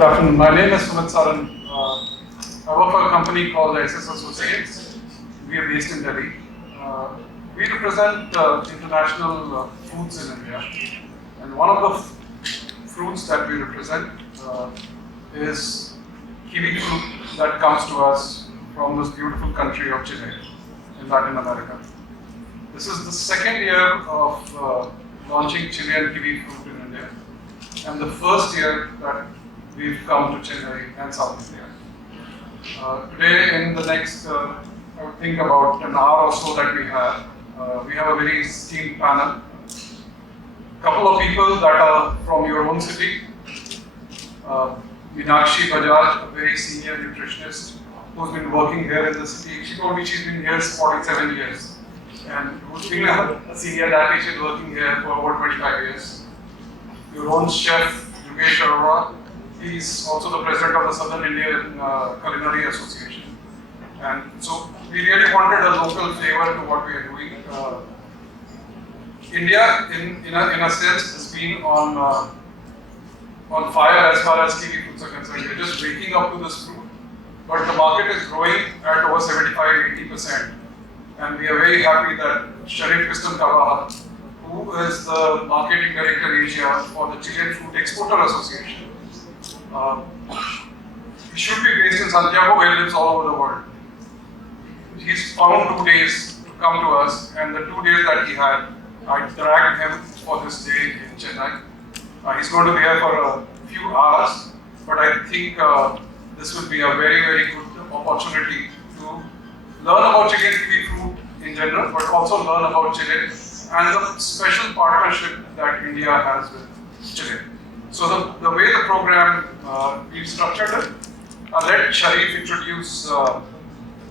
Good afternoon. My name is Sumit Saran. I work for a company called SS Associates. We are based in Delhi. We represent international foods in India. And one of the fruits that we represent is kiwi fruit that comes to us from this beautiful country of Chile in Latin America. This is the second year of launching Chilean kiwi fruit in India, and the first year that we've come to Chile and South India. Today, in the next, I would think about an hour or so that we have a very esteemed panel. Couple of people that are from your own city. Meenakshi Bajaj, a very senior nutritionist who's been working here in the city. She told me she's been here 47 years. And who's been a senior dietitian working here for over 25 years. Your own chef, Yogesh Arora. He's also the president of the Southern Indian Culinary Association. And so we really wanted a local flavor to what we are doing. India, in a sense, has been on fire as far as kiwi fruits are concerned. We're just waking up to this fruit, but the market is growing at over 75-80%. And we are very happy that Sharif Piston Kawaha, who is the marketing director Asia for the Chilean Fruit Exporter Association, he should be based in Santiago, where he lives all over the world. He's found 2 days to come to us, and the 2 days that he had, I dragged him for this day in Chennai. He's going to be here for a few hours, but I think this will be a very, very good opportunity to learn about Chilean kiwi fruit in general, but also learn about Chile and the special partnership that India has with Chile. So the way the program, we've structured it, I'll let Sharif introduce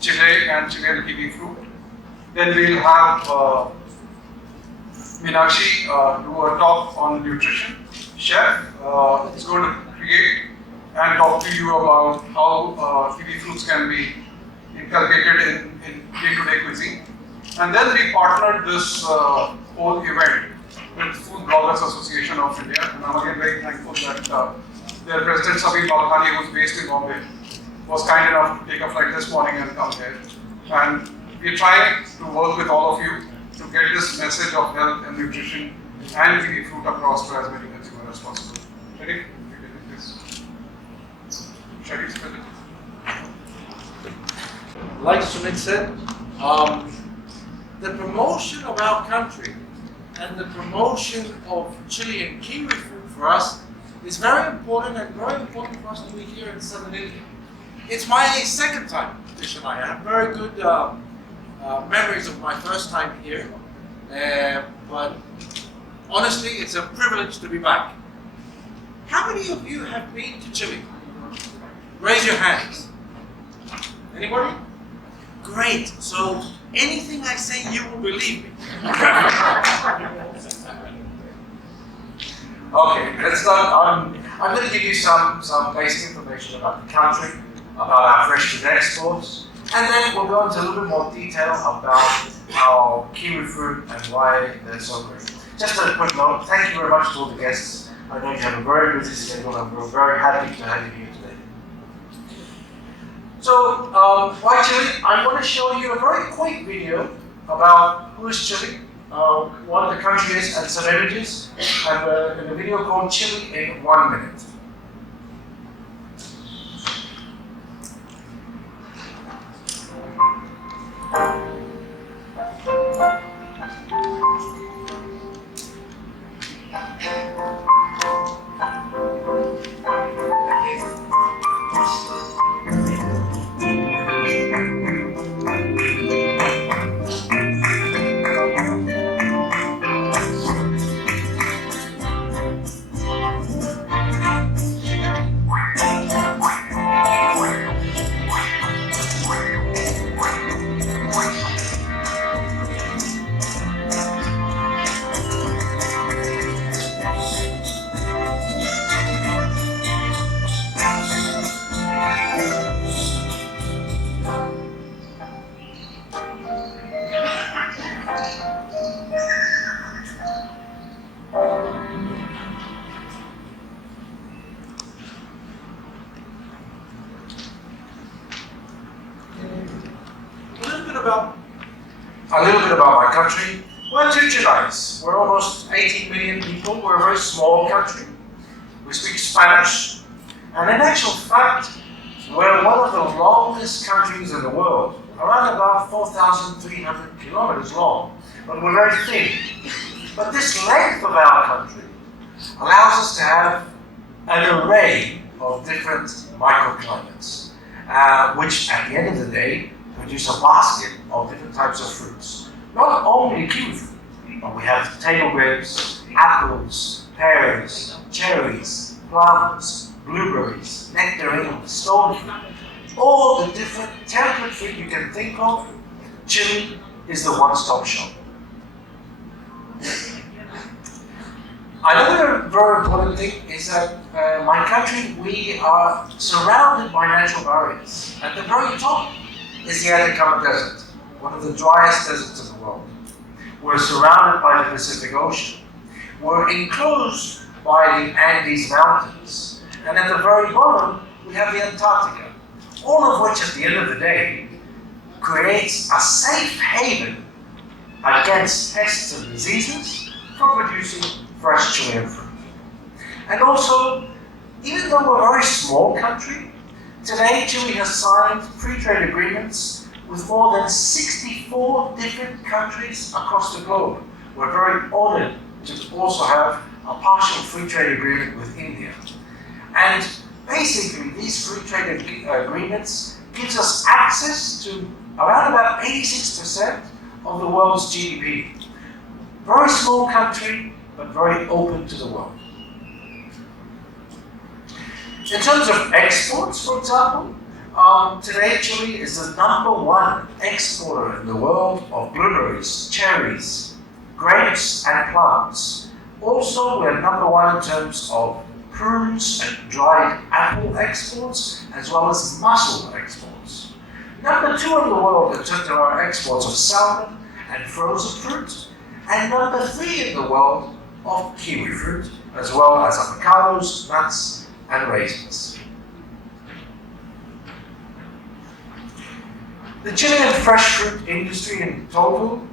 Chile and Chilean kiwi fruit. Then we'll have Meenakshi do a talk on nutrition. Chef is going to create and talk to you about how kiwi fruits can be inculcated in day-to-day cuisine. And then we partnered this whole event with Food Bloggers Association of India. And I'm again very thankful that their president Sabir Balkhani, who's based in Bombay, was kind enough to take a flight this morning and come here. And we're trying to work with all of you to get this message of health and nutrition and kiwi fruit across to as many consumers as possible. Sharif, Sharif, like Sumit said, the promotion of our country and the promotion of Chilean kiwi fruit for us is very important, and very important for us to be here in Southern India. It's my second time to Chennai. I have very good memories of my first time here, but honestly, it's a privilege to be back. How many of you have been to Chile? Raise your hands. Anybody? Great. So anything I say, you will believe me. Okay, let's start. I'm going to give you some basic information about the country, about our fresh food exports, and then we'll go into a little bit more detail about our kiwi fruit and why they're so great. Just a quick note, thank you very much to all the guests. I know you have a very busy schedule, and we're very happy to have you here today. So, why Chile? I'm going to show you a very quick video about who is Chile, what the country is, and some images, and in a video called Chile in 1 minute. about my country. We're Nutrious. We're almost 18 million people. We're a very small country. We speak Spanish. And in actual fact, we're one of the longest countries in the world, around about 4,300 kilometers long. But we're very thin. But this length of our country allows us to have an array of different microclimates, which at the end of the day produce a basket of different types of fruits. Not only kiwi fruit, but we have table grapes, apples, pears, cherries, plums, blueberries, nectarines, stone fruit, all the different temperate fruit you can think of. Chile is the one-stop shop. Another very important thing is that my country, we are surrounded by natural barriers. At the very top is the Atacama Desert, one of the driest deserts in the world. We're surrounded by the Pacific Ocean. We're enclosed by the Andes Mountains. And at the very bottom, we have the Antarctica, all of which at the end of the day creates a safe haven against pests and diseases for producing fresh Chilean fruit. And also, even though we're a very small country, today Chile has signed free trade agreements with more than 64 different countries across the globe. We're very honored to also have a partial free trade agreement with India. And basically, these free trade agreements gives us access to around about 86% of the world's GDP. Very small country, but very open to the world. In terms of exports, for example, today Chile is the #1 exporter in the world of blueberries, cherries, grapes, and plums. Also, we're #1 in terms of prunes and dried apple exports, as well as mussel exports. #2 in the world in terms of our exports of salmon and frozen fruit, and #3 in the world of kiwi fruit, as well as avocados, nuts, and raisins. The Chilean fresh fruit industry in total,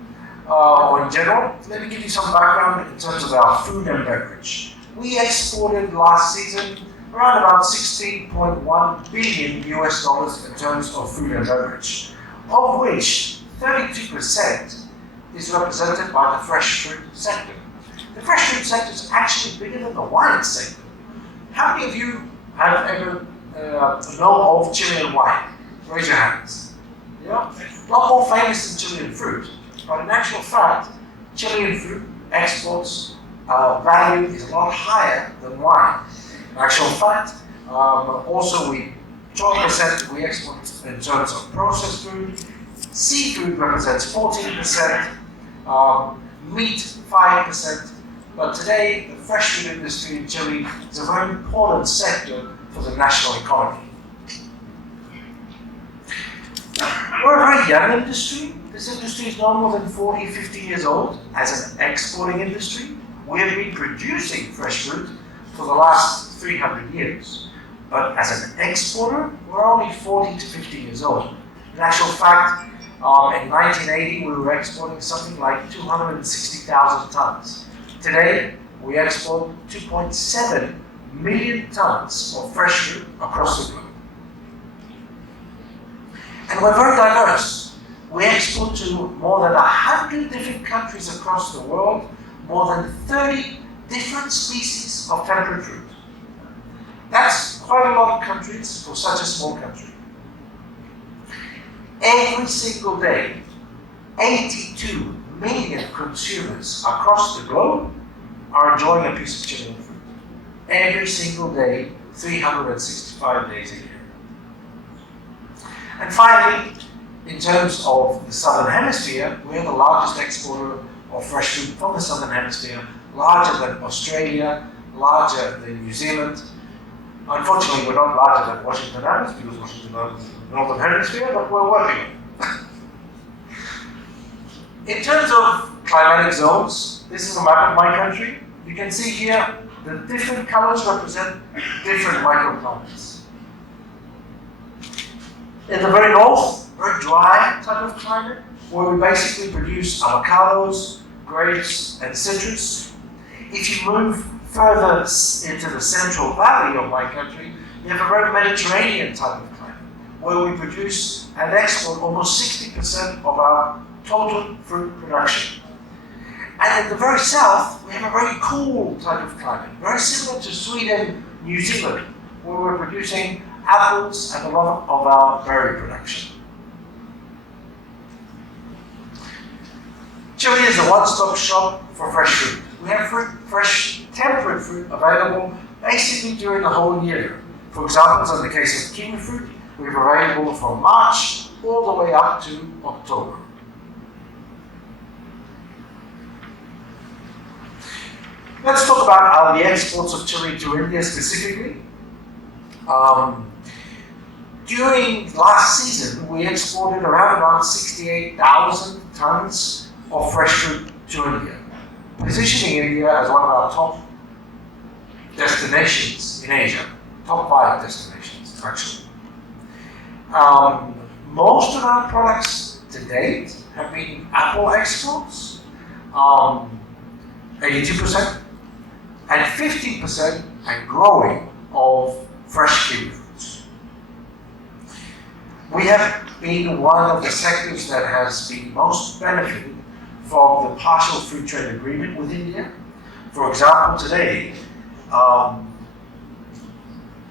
or in general, let me give you some background in terms of our food and beverage. We exported last season around about $16.1 billion in terms of food and beverage, of which 32% is represented by the fresh fruit sector. The fresh fruit sector is actually bigger than the wine sector. How many of you have ever know of Chilean wine? Raise your hands. Yeah? A lot more famous than Chilean fruit, but in actual fact, Chilean fruit exports value is a lot higher than wine. In actual fact, also 12% we export in terms of processed food. Seafood represents 14%, meat 5%. But today, the fresh food industry in Chile is a very important sector for the national economy. We're a very young industry. This industry is no more than 40, 50 years old. As an exporting industry, we have been producing fresh fruit for the last 300 years. But as an exporter, we're only 40 to 50 years old. In actual fact, in 1980, we were exporting something like 260,000 tons. Today, we export 2.7 million tons of fresh fruit across the globe. And we're very diverse. We export to more than 100 different countries across the world, more than 30 different species of temperate fruit. That's quite a lot of countries for such a small country. Every single day, 82 million consumers across the globe are enjoying a piece of Chilean fruit. Every single day, 365 days a year. And finally, in terms of the Southern Hemisphere, we're the largest exporter of fresh fruit from the Southern Hemisphere, larger than Australia, larger than New Zealand. Unfortunately, we're not larger than Washington Islands because Washington Islands is in the Northern Hemisphere, but we're working on it. In terms of climatic zones, this is a map of my country. You can see here the different colors represent different microclimates. In the very north, very dry type of climate, where we basically produce avocados, grapes, and citrus. If you move further into the Central Valley of my country, you have a very Mediterranean type of climate, where we produce and export almost 60% of our total fruit production. And in the very south, we have a very cool type of climate, very similar to Sweden, New Zealand, where we're producing apples and a lot of our berry production. Chile is a one-stop shop for fresh fruit. We have fresh temperate fruit available basically during the whole year. For example, in the case of kiwi fruit, we have available from March all the way up to October. Let's talk about the exports of Chile to India specifically. During last season, we exported around about 68,000 tons of fresh fruit to India, positioning India as one of our top destinations in Asia, top 5 destinations actually. Most of our products to date have been apple exports, 82%, and 50% and growing of fresh kiwi fruits. We have been one of the sectors that has been most benefited from the partial free trade agreement with India. For example, today,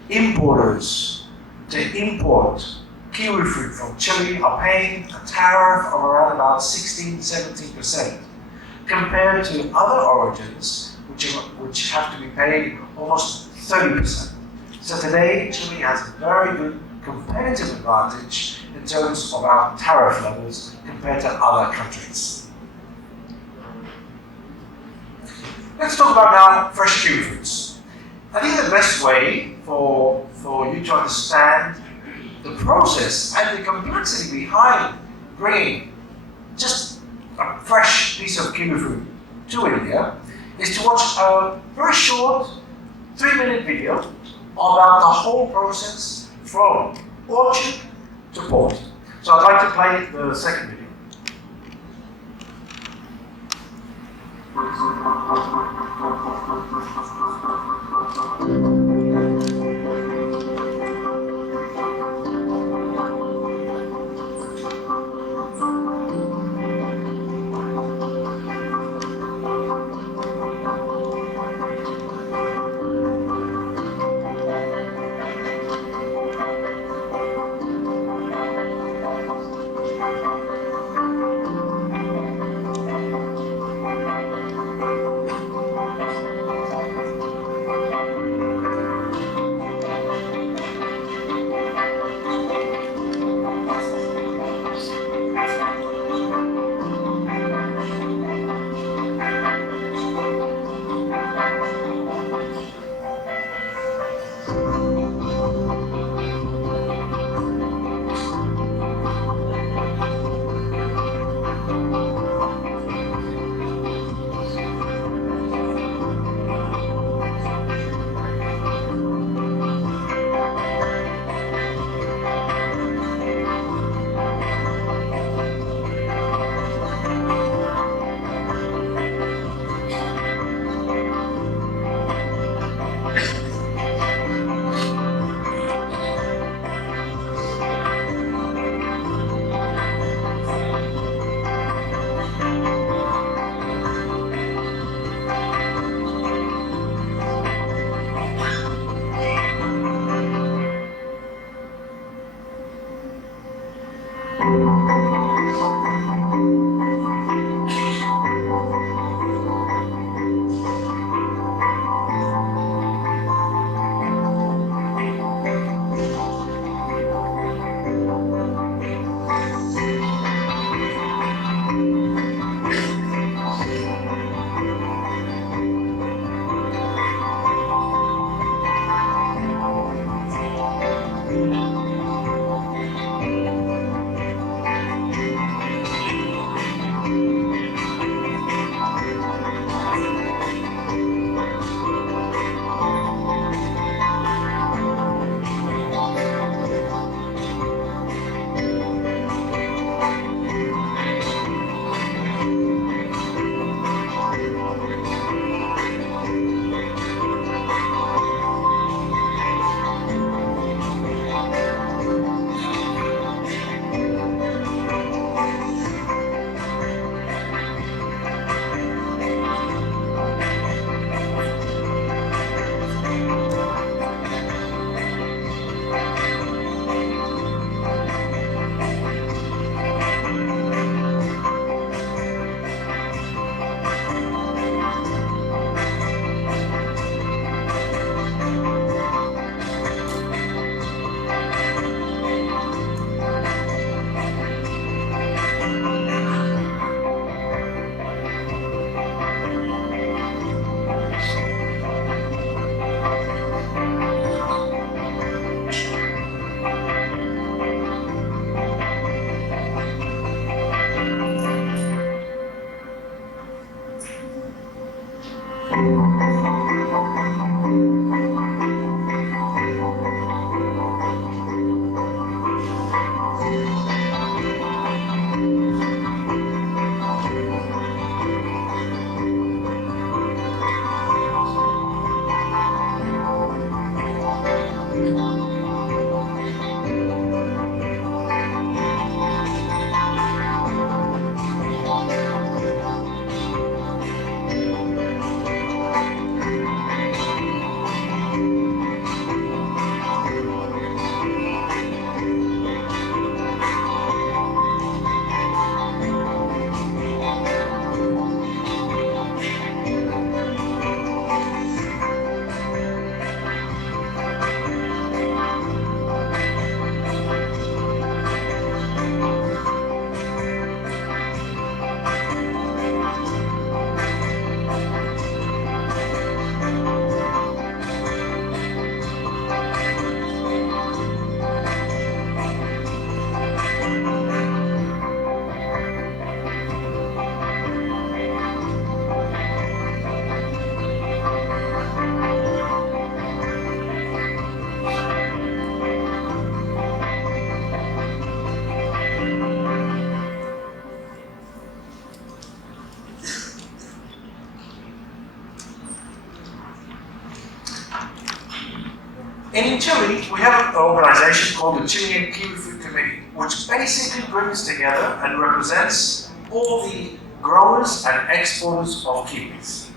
importers to import kiwi fruit from Chile are paying a tariff of around about 16-17% compared to other origins which have to be paid almost 30%. So today, Chile has a very good competitive advantage in terms of our tariff levels compared to other countries. Let's talk about now fresh kiwi fruits. I think the best way for you to understand the process and the complexity behind bringing just a fresh piece of kiwi fruit to India is to watch a very short 3-minute video about the whole process from orchard to port. So I'd like to play the second video. In Chile, we have an organization called the Chilean Kiwi Fruit Committee, which basically brings together and represents all the growers and exporters of kiwis.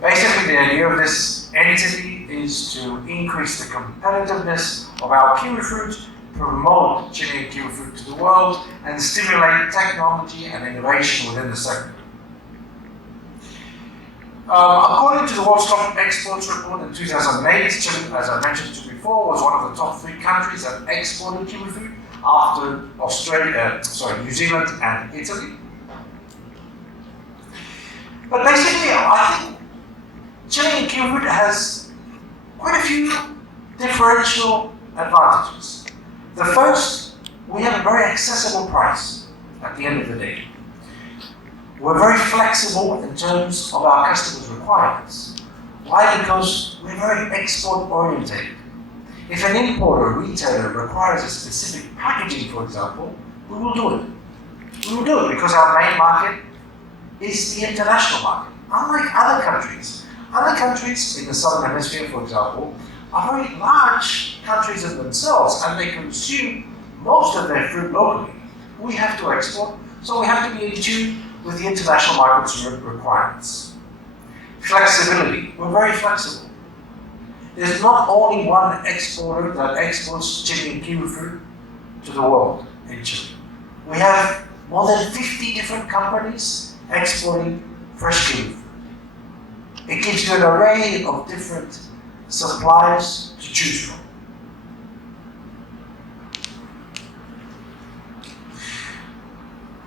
Basically, the idea of this entity is to increase the competitiveness of our kiwi fruit, promote Chilean kiwi fruit to the world, and stimulate technology and innovation within the sector. According to the World Stock Exports Report in 2008, Chile, as I mentioned to you before, was one of the top 3 countries that exported kiwi fruit after New Zealand and Italy. But basically, I think Chilean kiwi fruit has quite a few differential advantages. The first, we have a very accessible price at the end of the day. We're very flexible in terms of our customers' requirements. Why? Because we're very export oriented. If an importer or retailer requires a specific packaging, for example, we will do it. We will do it because our main market is the international market. Unlike other countries in the Southern Hemisphere, for example, are very large countries in themselves and they consume most of their fruit locally. We have to export, so we have to be in tune with the international market's requirements. Flexibility, we're very flexible. There's not only one exporter that exports Chilean kiwi fruit to the world in Chile. We have more than 50 different companies exporting fresh kiwi fruit. It gives you an array of different suppliers to choose from.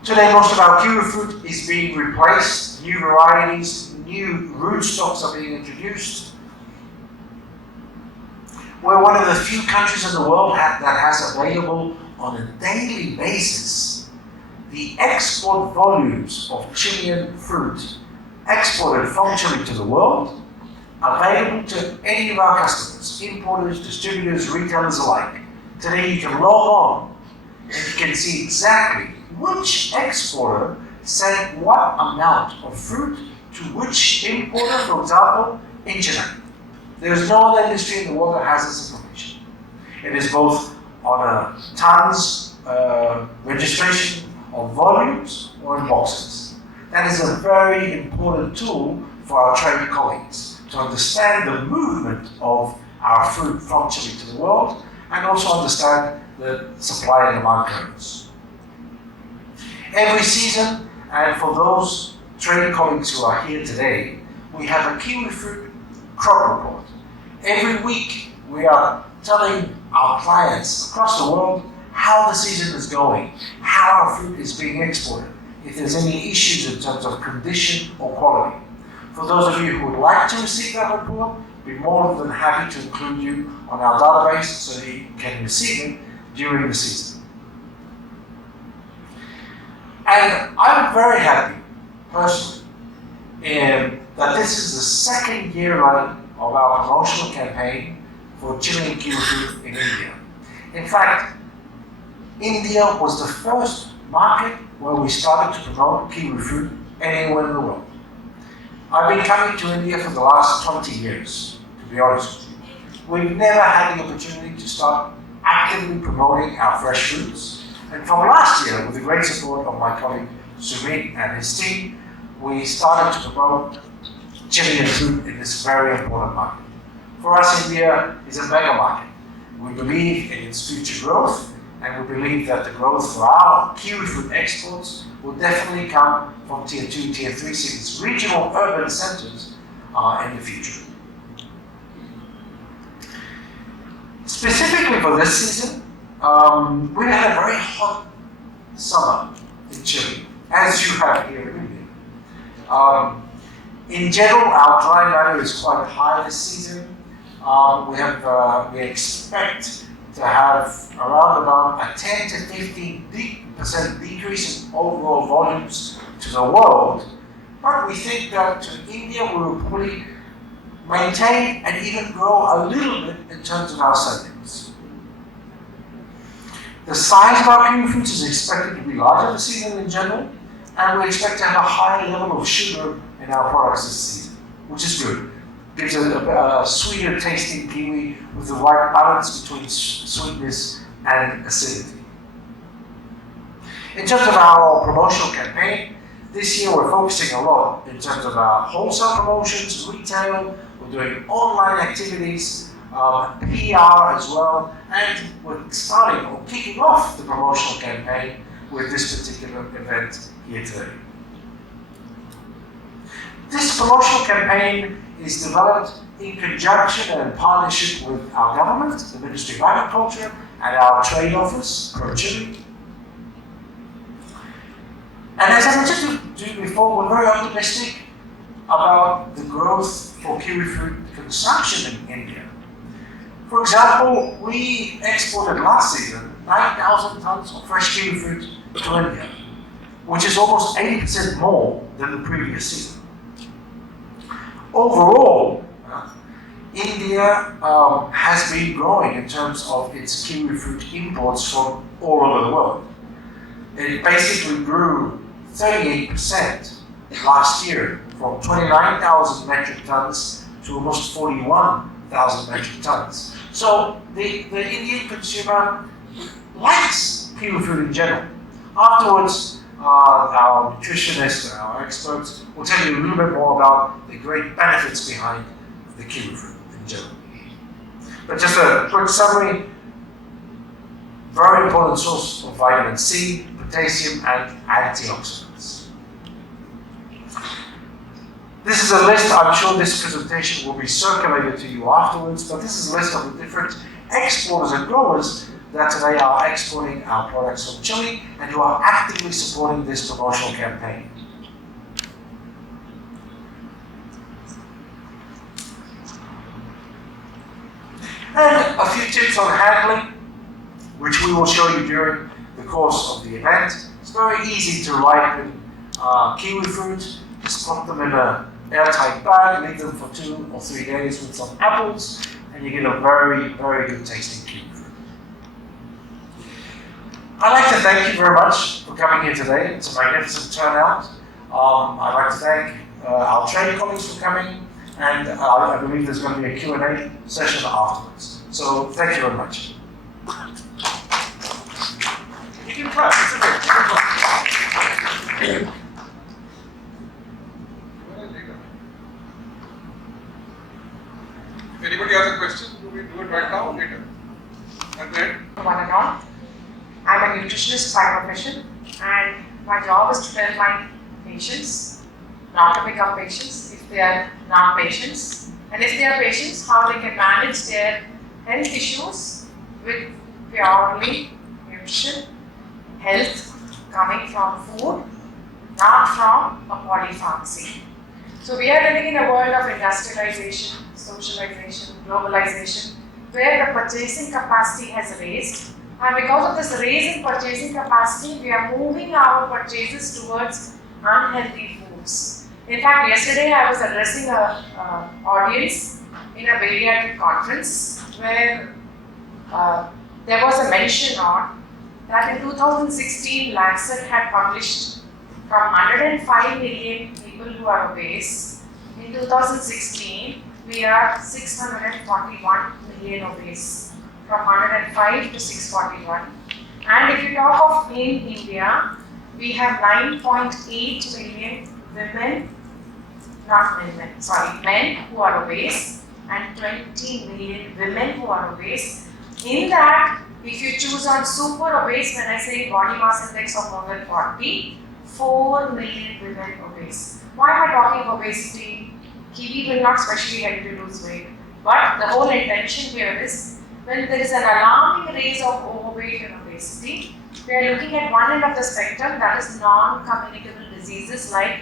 Today, most of our kiwi fruit is being replaced. New varieties, new rootstocks are being introduced. We're one of the few countries in the world that has available on a daily basis the export volumes of Chilean fruit exported from Chile to the world, available to any of our customers, importers, distributors, retailers alike. Today you can log on and you can see exactly which exporter sent what amount of fruit to which importer, for example, in Chile. There is no other industry in the world that has this information. It is both on a tons registration of volumes or in boxes. That is a very important tool for our trade colleagues to understand the movement of our fruit from Chile to the world and also understand the supply and demand curves. Every season, and for those trade colleagues who are here today, we have a kiwi fruit crop report. Every week, we are telling our clients across the world how the season is going, how our fruit is being exported, if there's any issues in terms of condition or quality. For those of you who would like to receive that report, we're more than happy to include you on our database so that you can receive it during the season. And I'm very happy, personally, that this is the second year running of our promotional campaign for Chilean kiwi fruit in India. In fact, India was the first market where we started to promote kiwi fruit anywhere in the world. I've been coming to India for the last 20 years, to be honest with you. We've never had the opportunity to start actively promoting our fresh fruits. And from last year, with the great support of my colleague Sumit and his team, we started to promote Chilean fruit in this very important market. For us, India is a mega market. We believe in its future growth, and we believe that the growth for our kiwi fruit exports will definitely come from Tier 2, Tier 3 cities, regional urban centers in the future. Specifically for this season, we had a very hot summer in Chile, as you have here in India. In general, our dry matter is quite high this season. We expect to have around about a 10 to 15% decrease in overall volumes to the world, but we think that to India we will probably maintain and even grow a little bit in terms of our sendings. The size of our kiwi fruits is expected to be larger this season in general, and we expect to have a higher level of sugar in our products this season, which is good. gives a sweeter tasting kiwi with the right balance between sweetness and acidity. In terms of our promotional campaign, this year we're focusing a lot in terms of our wholesale promotions, retail, we're doing online activities, PR as well, and we're starting or kicking off the promotional campaign with this particular event here today. This promotional campaign is developed in conjunction and in partnership with our government, the Ministry of Agriculture, and our trade office, ProChile. And as I mentioned to you before, we're very optimistic about the growth for kiwi fruit consumption in India. For example, we exported last season 9,000 tons of fresh kiwi fruit to India, which is almost 80% more than the previous season. Overall, India has been growing in terms of its kiwi fruit imports from all over the world. It basically grew 38% last year, from 29,000 metric tons to almost 41,000 metric tons. So the Indian consumer likes kiwi fruit in general. Afterwards, our nutritionists and our experts will tell you a little bit more about the great benefits behind the kiwi fruit in general. But just a quick summary: very important source of vitamin C, potassium, and antioxidants. This is a list. I'm sure this presentation will be circulated to you afterwards, but this is a list of the different exporters and growers that today are exporting our products from Chile and who are actively supporting this promotional campaign. And a few tips on handling, which we will show you during the course of the event. It's very easy to ripen kiwi fruit. Just put them in an airtight bag, leave them for 2 or 3 days with some apples, and you get a very, very good tasting kiwi fruit. I'd like to thank you very much for coming here today. It's a magnificent turnout. I'd like to thank our trade colleagues for coming, and I believe there's going to be a Q&A session afterwards. So thank you very much. You can clap, it's okay. You can clap. If anybody has a question, do we do it right now or later? At the end? One and all. I'm a nutritionist by profession, and my job is to tell my patients not to become patients if they are not patients, and if they are patients, how they can manage their health issues with purely nutrition, health coming from food, not from a polypharmacy. So we are living in a world of industrialization, socialization, globalization, where the purchasing capacity has raised. And because of this raise in purchasing capacity, we are moving our purchases towards unhealthy foods. In fact, yesterday I was addressing an audience in a bariatric conference where there was a mention on that in 2016, Lancet had published from 105 million people who are obese. In 2016, we are 641 million obese, from 105 to 641. And if you talk of in India, we have 9.8 million women, not men, sorry, men who are obese, and 20 million women who are obese. In that, if you choose on super obese, when I say body mass index of more than 40, 4 million women obese. Why am I talking obesity? Kiwi will not specially help you lose weight. But the whole intention here is, when there is an alarming rise of overweight and obesity, we are looking at one end of the spectrum, that is non-communicable diseases like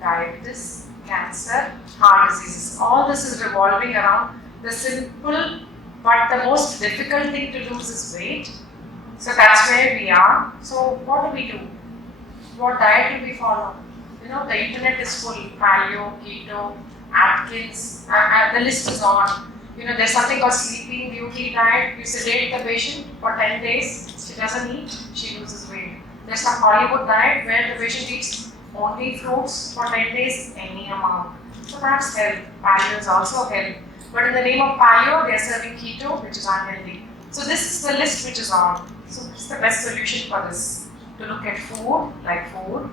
diabetes, cancer, heart diseases. All this is revolving around the simple but the most difficult thing to lose is weight. So that's where we are. So what do? What diet do we follow? You know, the internet is full, paleo, keto, Atkins, the list is on. You know, there's something called sleeping beauty diet. You sedate the patient for 10 days, she doesn't eat, she loses weight. There's some Hollywood diet where the patient eats only fruits for 10 days, any amount. So that's health. Paleo is also health. But in the name of paleo, they are serving keto, which is unhealthy. So this is the list which is on. So this is the best solution for this. To look at food, like food.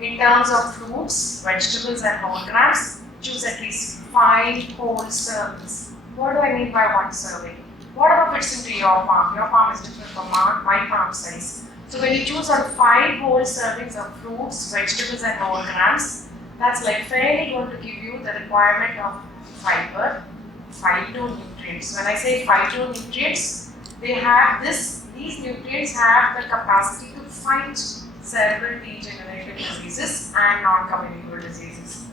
In terms of fruits, vegetables and whole grains, choose at least 5 whole servings. What do I mean by 1 serving? Whatever fits into your palm. Your palm is different from my palm size. So when you choose on 5 whole servings of fruits, vegetables and whole grains, that's like fairly going to give you the requirement of fiber, phytonutrients. When I say phytonutrients, they have these nutrients have the capacity to fight several degenerative diseases and non-communicable diseases.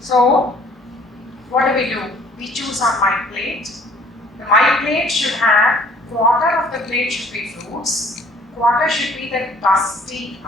So, what do? We choose on my plate. My plate should have, quarter of the plate should be fruits, quarter should be the dusty,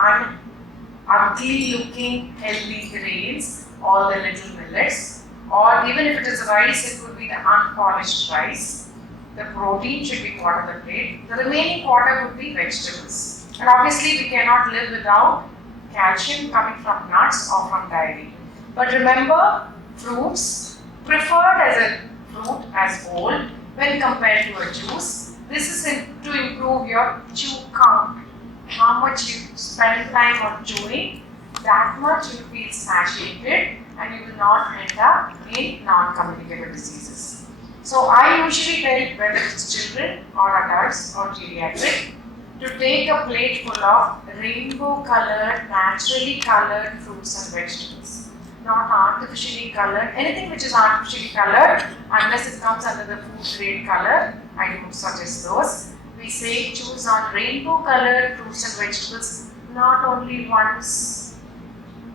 ugly looking healthy grains, all the little millets, or even if it is rice, it could be the unpolished rice. The protein should be quarter of the plate. The remaining quarter would be vegetables. And obviously we cannot live without calcium coming from nuts or from dairy. But remember, fruits preferred as a fruit as whole when compared to a juice. This is to improve your chew count. How much you spend time on chewing, that much you feel satiated and you will not end up in non-communicable diseases. So I usually tell, whether it's children or adults or geriatric, to take a plate full of rainbow colored, naturally colored fruits and vegetables. Not artificially colored. Anything which is artificially colored, unless it comes under the food grade color, I don't suggest those. We say choose on rainbow colored fruits and vegetables, not only once,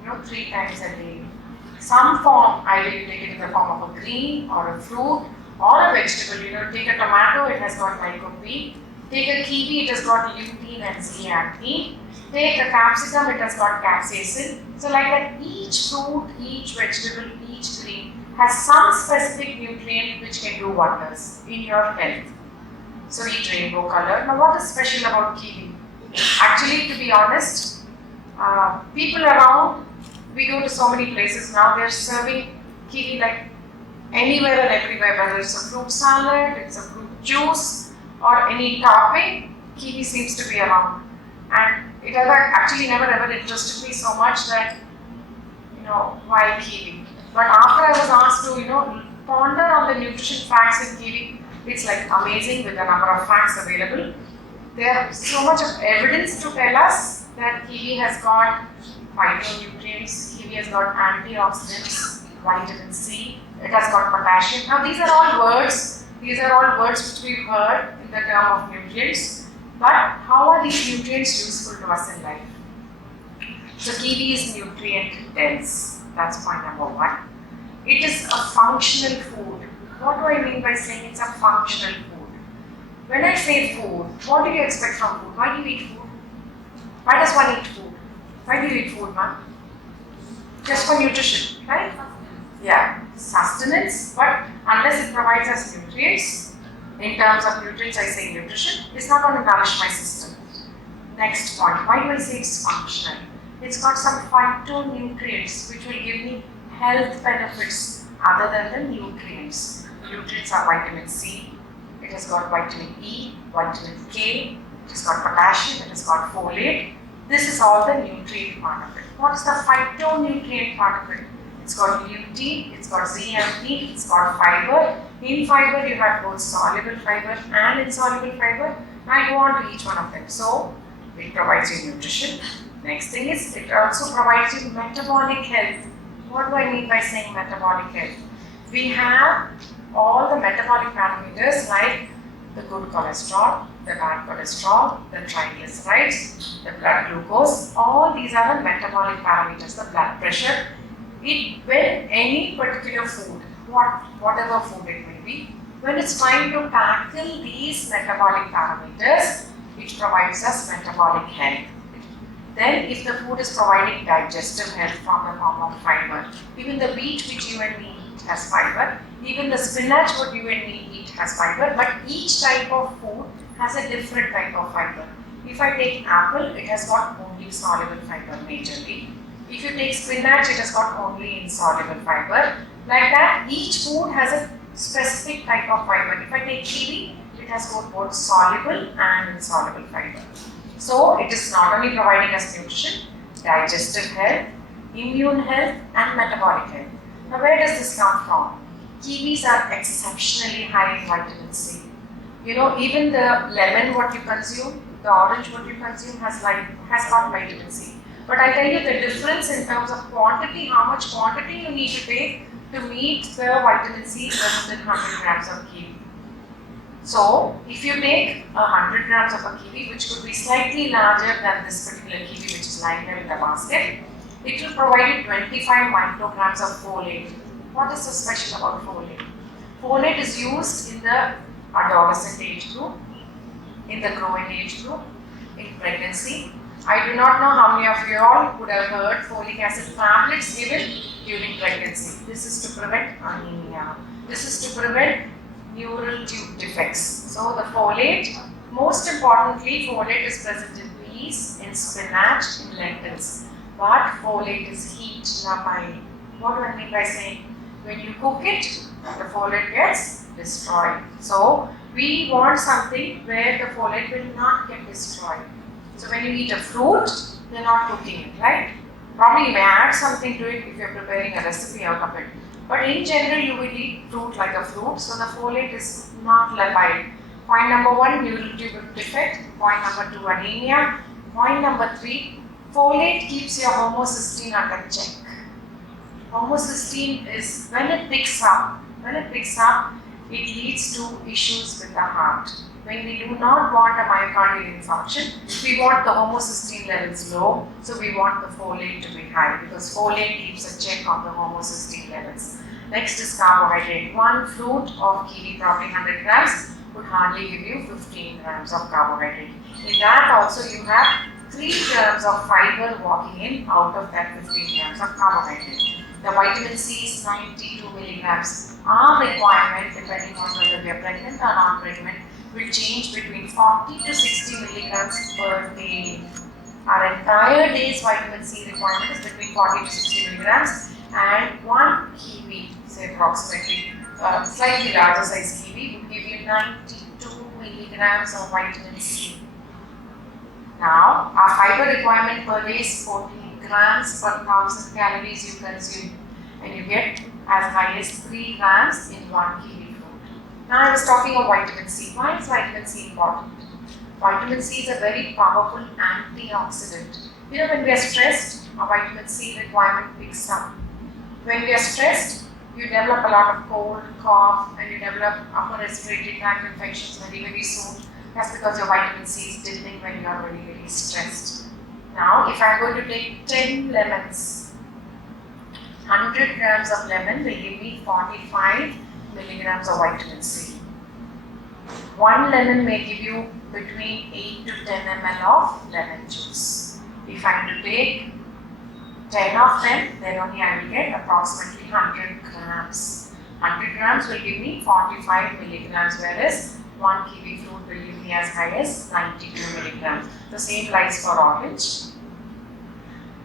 3 times a day. Some form, either you take it in the form of a green or a fruit or a vegetable. Take a tomato, it has got lycopene. Take a kiwi, it has got lutein and zeaxanthin. Take a capsicum, it has got capsaicin. So like that, each fruit, each vegetable, each green has some specific nutrient which can do wonders in your health. So eat rainbow color. Now what is special about kiwi? Actually, to be honest, people around, we go to so many places now, they're serving kiwi like anywhere and everywhere, whether it's a fruit salad, it's a fruit juice, or any topping, kiwi seems to be around. And it has actually never ever interested me so much that, why kiwi? But after I was asked to, ponder on the nutrition facts in kiwi, it's like amazing with the number of facts available. There is so much of evidence to tell us that kiwi has got phytonutrients, kiwi has got antioxidants, vitamin C, it has got potassium. Now these are all words which we've heard in the term of nutrients. But how are these nutrients useful to us in life? So kiwi is nutrient dense. That's point number 1. It is a functional food. What do I mean by saying it's a functional food? When I say food, what do you expect from food? Why do you eat food? Why does one eat food? Why do you eat food, ma'am? Just for nutrition, right? Yeah, sustenance, but unless it provides us nutrients, in terms of nutrients I say nutrition, it's not going to nourish my system. Next point, why do I say it's functional? It's got some phytonutrients which will give me health benefits other than the nutrients. Nutrients are vitamin C, it has got vitamin E, vitamin K, it has got potassium, it has got folate. This is all the nutrient part of it. What is the phytonutrient part of it? It's got lutein, it's got zeaxanthin, it's got fiber. In fiber, you have both soluble fiber and insoluble fiber. I go on to each one of them. So, it provides you nutrition. Next thing is, it also provides you metabolic health. What do I mean by saying metabolic health? We have all the metabolic parameters like the good cholesterol, the bad cholesterol, the triglycerides, the blood glucose. All these are the metabolic parameters, the blood pressure. When any particular food, whatever food it may be, when it's trying to tackle these metabolic parameters, it provides us metabolic health. Then if the food is providing digestive health from the form of fiber, even the wheat which you and me eat has fiber, even the spinach what you and me eat has fiber, but each type of food has a different type of fiber. If I take apple, it has got only soluble fiber majorly. If you take spinach, it has got only insoluble fiber. Like that, each food has a specific type of fiber. If I take kiwi, it has both soluble and insoluble fiber. So it is not only providing us nutrition, digestive health, immune health and metabolic health. Now where does this come from? Kiwis are exceptionally high in vitamin C. You know, even the lemon what you consume, the orange what you consume has got vitamin C. But I tell you the difference in terms of quantity, how much quantity you need to take to meet the vitamin C present in 100 grams of kiwi. So, if you take 100 grams of a kiwi, which could be slightly larger than this particular kiwi which is lying there in the basket, it will provide you 25 micrograms of folate. What is so special about folate? Folate is used in the adolescent age group, in the growing age group, in pregnancy. I do not know how many of you all would have heard folic acid tablets given during pregnancy. This is to prevent anemia. This is to prevent neural tube defects. So the folate, most importantly, folate is present in peas, in spinach, in lentils. But folate is heat labile. What do I mean by saying? When you cook it, the folate gets destroyed. So we want something where the folate will not get destroyed. So when you eat a fruit, you're not cooking it, right? Probably you may add something to it if you're preparing a recipe out of it. But in general, you will eat fruit like a fruit, so the folate is not labile. Point number 1, neural tube defect. Point number 2, anemia. Point number 3, folate keeps your homocysteine under check. Homocysteine is, when it picks up, it leads to issues with the heart. When we do not want a myocardial infarction, we want the homocysteine levels low, so we want the folate to be high because folate keeps a check on the homocysteine levels. Next is carbohydrate. One fruit of kiwi, probably 100 grams, would hardly give you 15 grams of carbohydrate. In that also you have 3 grams of fiber walking in out of that 15 grams of carbohydrate. The vitamin C is 92 milligrams. Our requirement, depending on whether we are pregnant or not pregnant, will change between 40 to 60 milligrams per day. Our entire day's vitamin C requirement is between 40 to 60 milligrams, and one kiwi, say approximately slightly larger size kiwi, would give you 92 milligrams of vitamin C. Now, our fiber requirement per day is 14 grams per 1000 calories you consume, and you get as high as 3 grams in one kiwi. Now I was talking of vitamin C. Why is vitamin C important? Vitamin C is a very powerful antioxidant. You know, when we are stressed, our vitamin C requirement picks up. When we are stressed, you develop a lot of cold, cough, and you develop upper respiratory tract infections very soon. That's because your vitamin C is dipping when you are very stressed. Now, if I'm going to take 10 lemons, 100 grams of lemon will give me 45 milligrams of vitamin C. One lemon may give you between 8 to 10 ml of lemon juice. If I'm to take 10 of them, then only I will get approximately 100 grams. 100 grams will give me 45 milligrams, whereas one kiwi fruit will give me as high as 92 milligrams. The same lies for orange.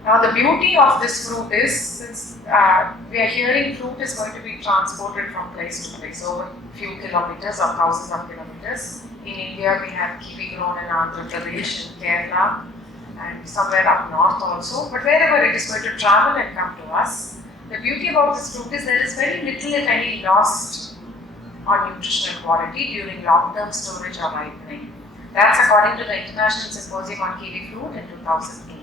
Now the beauty of this fruit is, since we are hearing fruit is going to be transported from place to place over a few kilometers or thousands of kilometers. In India we have kiwi grown in Andhra Pradesh and Kerala and somewhere up north also. But wherever it is going to travel and come to us, the beauty about this fruit is there is very little if any lost on nutritional quality during long-term storage or ripening. That's according to the International Symposium on Kiwi Fruit in 2008.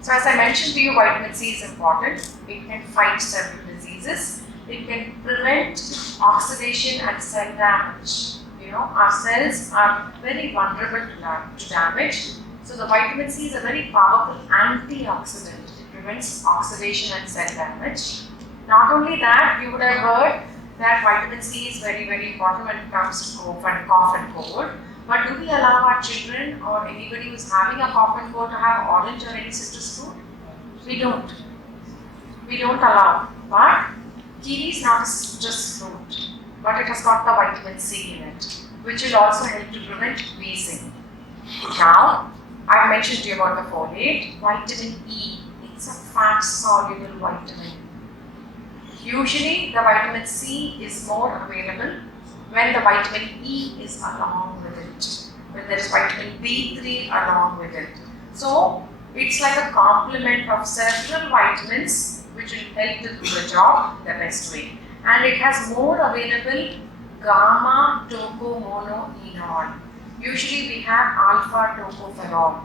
So as I mentioned to you, vitamin C is important. It can fight several diseases. It can prevent oxidation and cell damage. You know, our cells are very vulnerable to damage. So the vitamin C is a very powerful antioxidant. It prevents oxidation and cell damage. Not only that, you would have heard that vitamin C is very important when it comes to cough and cold. But do we allow our children or anybody who's having a cough and cold to have orange or any citrus fruit? We don't. We don't allow. But kiwi is not a citrus fruit, but it has got the vitamin C in it, which will also help to prevent wheezing. Now, I've mentioned to you about the folate. Vitamin E, it's a fat-soluble vitamin. Usually the vitamin C is more available when the vitamin E is along with it, when there is vitamin B3 along with it. So it's like a complement of several vitamins which will help to do the job the best way. And it has more available gamma tocomonoenol. Usually we have alpha tocopherol,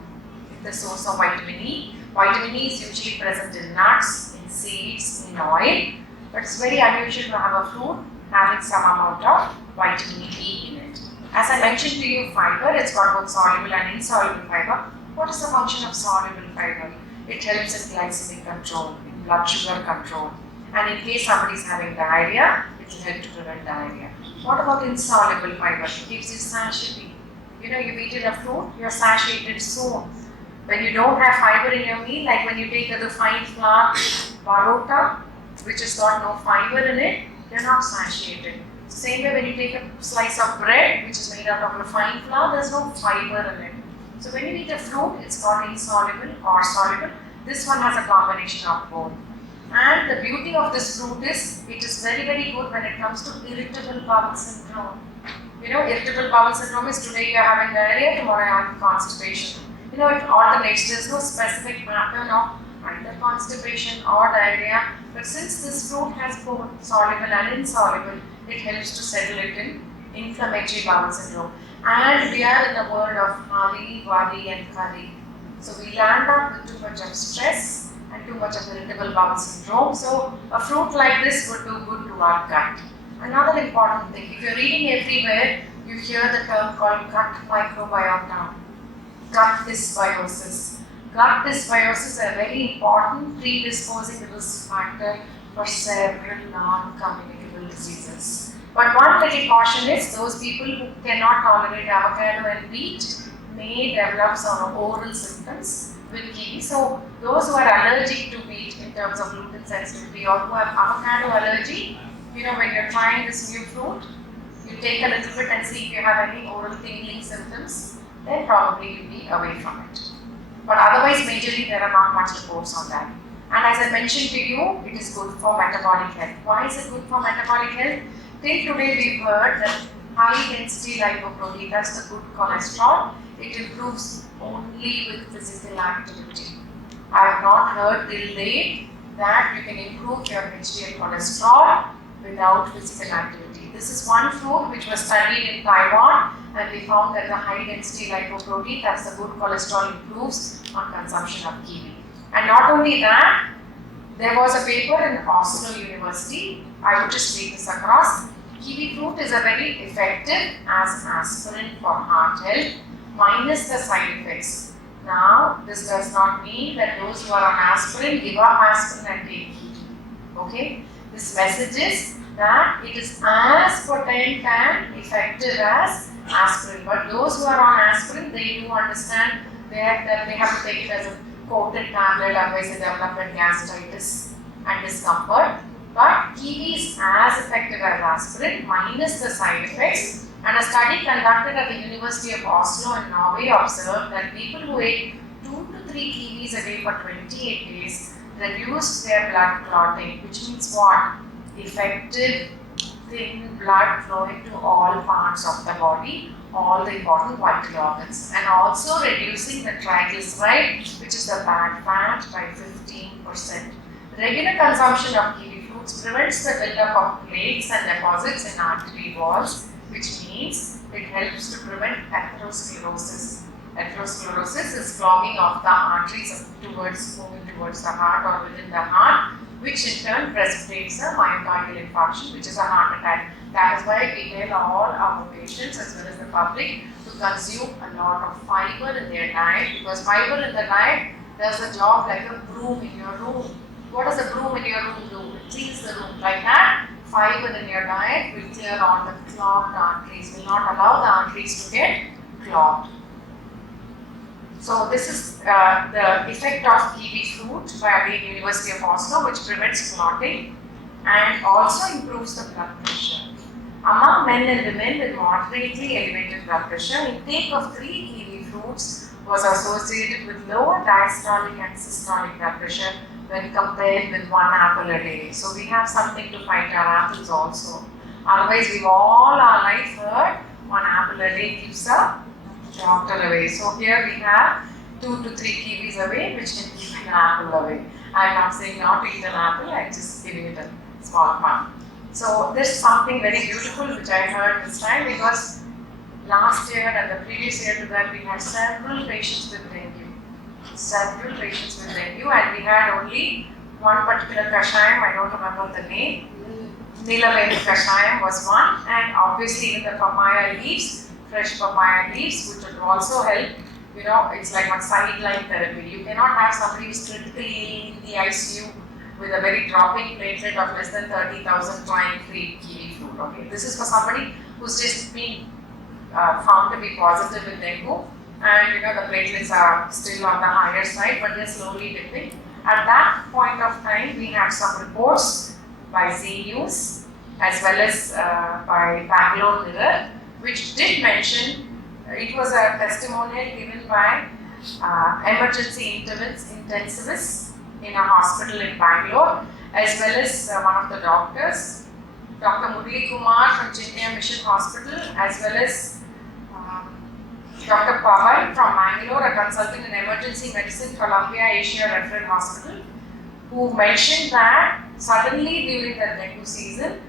the source of vitamin E. Vitamin E is usually present in nuts, in seeds, in oil, but it's very unusual to have a fruit having some amount of vitamin E in it. As I mentioned to you, fiber, it's got both soluble and insoluble fiber. What is the function of soluble fiber? It helps in glycemic control, in blood sugar control. And in case somebody is having diarrhea, it will help to prevent diarrhea. What about insoluble fiber? It gives you satiety. You know, you've eaten a fruit, you're satiated soon. When you don't have fiber in your meal, like when you take the fine flour barota, which has got no fiber in it, you're not satiated. Same way when you take a slice of bread, which is made out of refined flour, there's no fiber in it. So when you eat a fruit, it's got insoluble or soluble. This one has a combination of both. And the beauty of this fruit is, it is very, very good when it comes to irritable bowel syndrome. You know, irritable bowel syndrome is today you are having diarrhea, tomorrow you are having constipation. You know, it alternates. There's no specific pattern of either constipation or diarrhea. But since this fruit has both soluble and insoluble, it helps to settle it in inflammatory bowel syndrome. And we are in the world of hurry, worry and curry. So we land up with too much of stress and too much of irritable bowel syndrome. So a fruit like this would do good to our gut. Another important thing, if you're reading everywhere, you hear the term called gut microbiota, gut dysbiosis. Gut dysbiosis is a very important predisposing risk factor for several non-communicable diseases. But one little caution is, those people who cannot tolerate avocado and wheat may develop some oral symptoms with kiwi. So those who are allergic to wheat in terms of gluten sensitivity, or who have avocado allergy, you know, when you're trying this new fruit, you take a little bit and see if you have any oral tingling symptoms, then probably you'll be away from it. But otherwise, majorly there are not much reports on that. And as I mentioned to you, it is good for metabolic health. Why is it good for metabolic health? Till today we've heard that high density lipoprotein, that's the good cholesterol, it improves only with physical activity. I have not heard till date that you can improve your HDL cholesterol without physical activity. This is one fruit which was studied in Taiwan, and we found that the high density lipoprotein, that's the good cholesterol, improves on consumption of kiwi. And not only that, there was a paper in Oslo University, I would just read this across. Kiwi fruit is a very effective as aspirin for heart health, minus the side effects. Now, this does not mean that those who are on aspirin give up aspirin and take kiwi. Okay? This message is that it is as potent and effective as aspirin. But those who are on aspirin, they do understand that they have to take it as a coated tablet, otherwise they develop gastritis and discomfort. But kiwi is as effective as aspirin, minus the side effects. And a study conducted at the University of Oslo in Norway observed that people who ate 2 to 3 kiwis a day for 28 days reduced their blood clotting, which means what? Effective thin blood flowing to all parts of the body, all the important vital organs, and also reducing the triglyceride, which is the bad fat, by 15%. Regular consumption of kiwi fruits prevents the buildup of plaques and deposits in artery walls, which means it helps to prevent atherosclerosis. Atherosclerosis is clogging of the arteries moving towards the heart or within the heart, which in turn precipitates a myocardial infarction, which is a heart attack. That is why we tell all our patients as well as the public to consume a lot of fiber in their diet, because fiber in the diet does the job like a broom in your room. What does a broom in your room do? It cleans the room. Like that, fiber in your diet will clear all the clogged arteries, will not allow the arteries to get clogged. So this is the effect of kiwi fruit by the University of Oslo, which prevents clotting and also improves the blood pressure. Among men and women with moderately elevated blood pressure, intake of 3 kiwi fruits was associated with lower diastolic and systolic blood pressure, when compared with one apple a day. So we have something to fight our apples also. Otherwise, we've all our life heard one apple a day keeps a doctor away. So here we have 2 to 3 kiwis away, which can keep an apple away. I'm not saying not to eat an apple, I'm just giving it a small pun. So there's something very beautiful which I heard this time, because last year and the previous year to that we had several patients with dengue. Several patients with dengue, and we had only one particular kashayam, I don't remember the name. Nilaveni kashayam was one, and obviously even the papaya leaves, fresh papaya leaves, which would also help. You know, it's like a sideline therapy. You cannot have somebody who's critically in the ICU with a very dropping platelet of less than 30,000 trying free kiwi fruit. Okay, this is for somebody who's just been found to be positive with dengue, and you know the platelets are still on the higher side, but they're slowly dipping. At that point of time, we have some reports by Z News as well as by Bangalore Mirror, which did mention, it was a testimonial given by emergency intensivists in a hospital in Bangalore, as well as one of the doctors, Dr. Murli Kumar from Chinnaya Mission Hospital, as well as Dr. Pawan from Bangalore, a consultant in emergency medicine, Columbia Asia Referral Hospital, who mentioned that suddenly during the dengue season,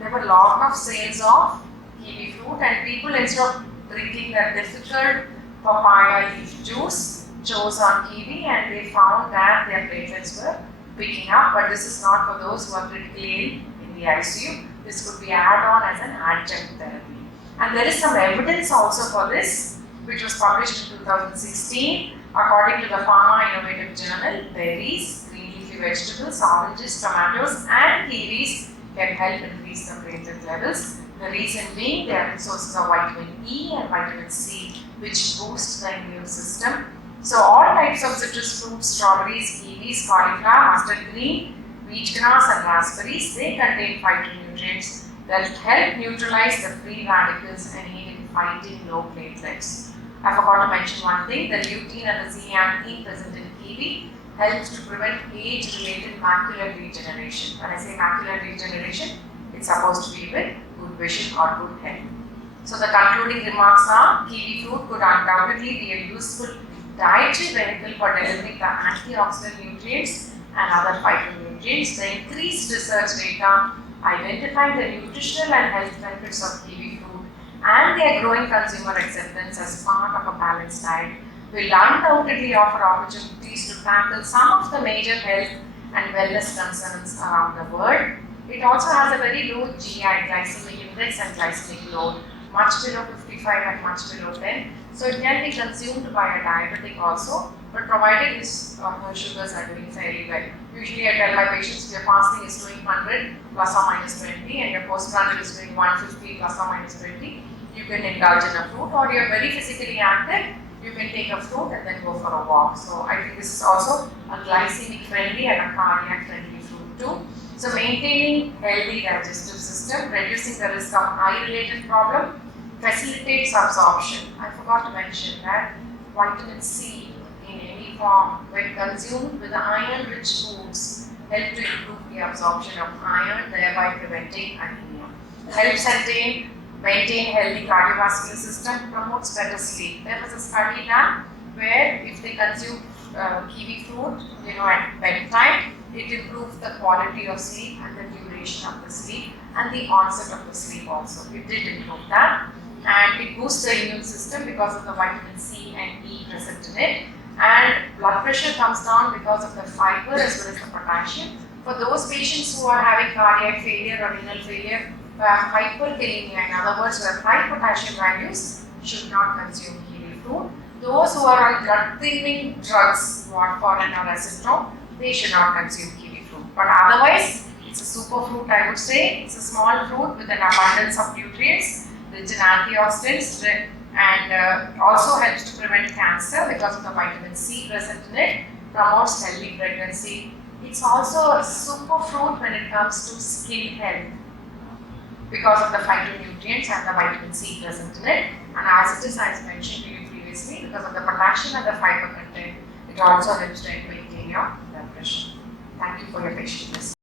there were a lot of sales of kiwi fruit, and people, instead of drinking that difficult papaya leaf juice, chose on kiwi, and they found that their platelets were picking up. But this is not for those who are critically ill in the ICU. This could be added on as an adjunct therapy. And there is some evidence also for this, which was published in 2016 according to the Pharma Innovative Journal. Berries, green leafy vegetables, oranges, tomatoes and kiwis can help increase the platelet levels. The reason being they are sources of vitamin E and vitamin C, which boost the immune system. So all types of citrus fruits, strawberries, kiwis, cauliflower, mustard green, wheatgrass and raspberries, they contain phytonutrients that help neutralize the free radicals and aid in fighting low platelets. I forgot to mention one thing, the lutein and the zeaxanthin present in kiwi helps to prevent age-related macular degeneration. When I say macular degeneration, it's supposed to be with good vision or good health. So the concluding remarks are, kiwi fruit could undoubtedly be a useful dietary vehicle for delivering the antioxidant nutrients and other phytonutrients. The increased research data identifying the nutritional and health benefits of kiwi fruit and their growing consumer acceptance as part of a balanced diet will undoubtedly offer opportunities to tackle some of the major health and wellness concerns around the world. It also has a very low GI, glycemic index and glycemic load, much below 55 and much below 10. So it can be consumed by a diabetic also, but provided his or her sugars are doing fairly well. Usually I tell my patients, if your fasting is doing 100 plus or minus 20 and your postprandial is doing 150 plus or minus 20, you can indulge in a fruit, or you're very physically active, you can take a fruit and then go for a walk. So I think this is also a glycemic friendly and a cardiac friendly fruit too. So maintaining healthy digestive system, reducing the risk of eye-related problem, facilitates absorption. I forgot to mention that vitamin C in any form, when consumed with iron-rich foods, help to improve the absorption of iron, thereby preventing anemia. Helps maintain healthy cardiovascular system, promotes better sleep. There was a study done where if they consume kiwi fruit, at bedtime, it improves the quality of sleep and the duration of the sleep and the onset of the sleep also. It did improve that, and it boosts the immune system because of the vitamin C and E present in it, and blood pressure comes down because of the fiber as well as the potassium. For those patients who are having cardiac failure or renal failure, who have hyperkalemia, in other words, who have high potassium values, should not consume kiwi fruit. Those who are on blood thinning drugs, warfarin or acetone, they should not consume kiwi fruit. But otherwise, it's a superfruit, I would say. It's a small fruit with an abundance of nutrients, rich in antioxidants, and also helps to prevent cancer because of the vitamin C present in it, promotes healthy pregnancy. It's also a superfruit when it comes to skin health because of the phytonutrients and the vitamin C present in it. And as it is, as mentioned to you previously, because of the potassium and the fiber content, it also helps to maintain your blood pressure. Thank you for your patience.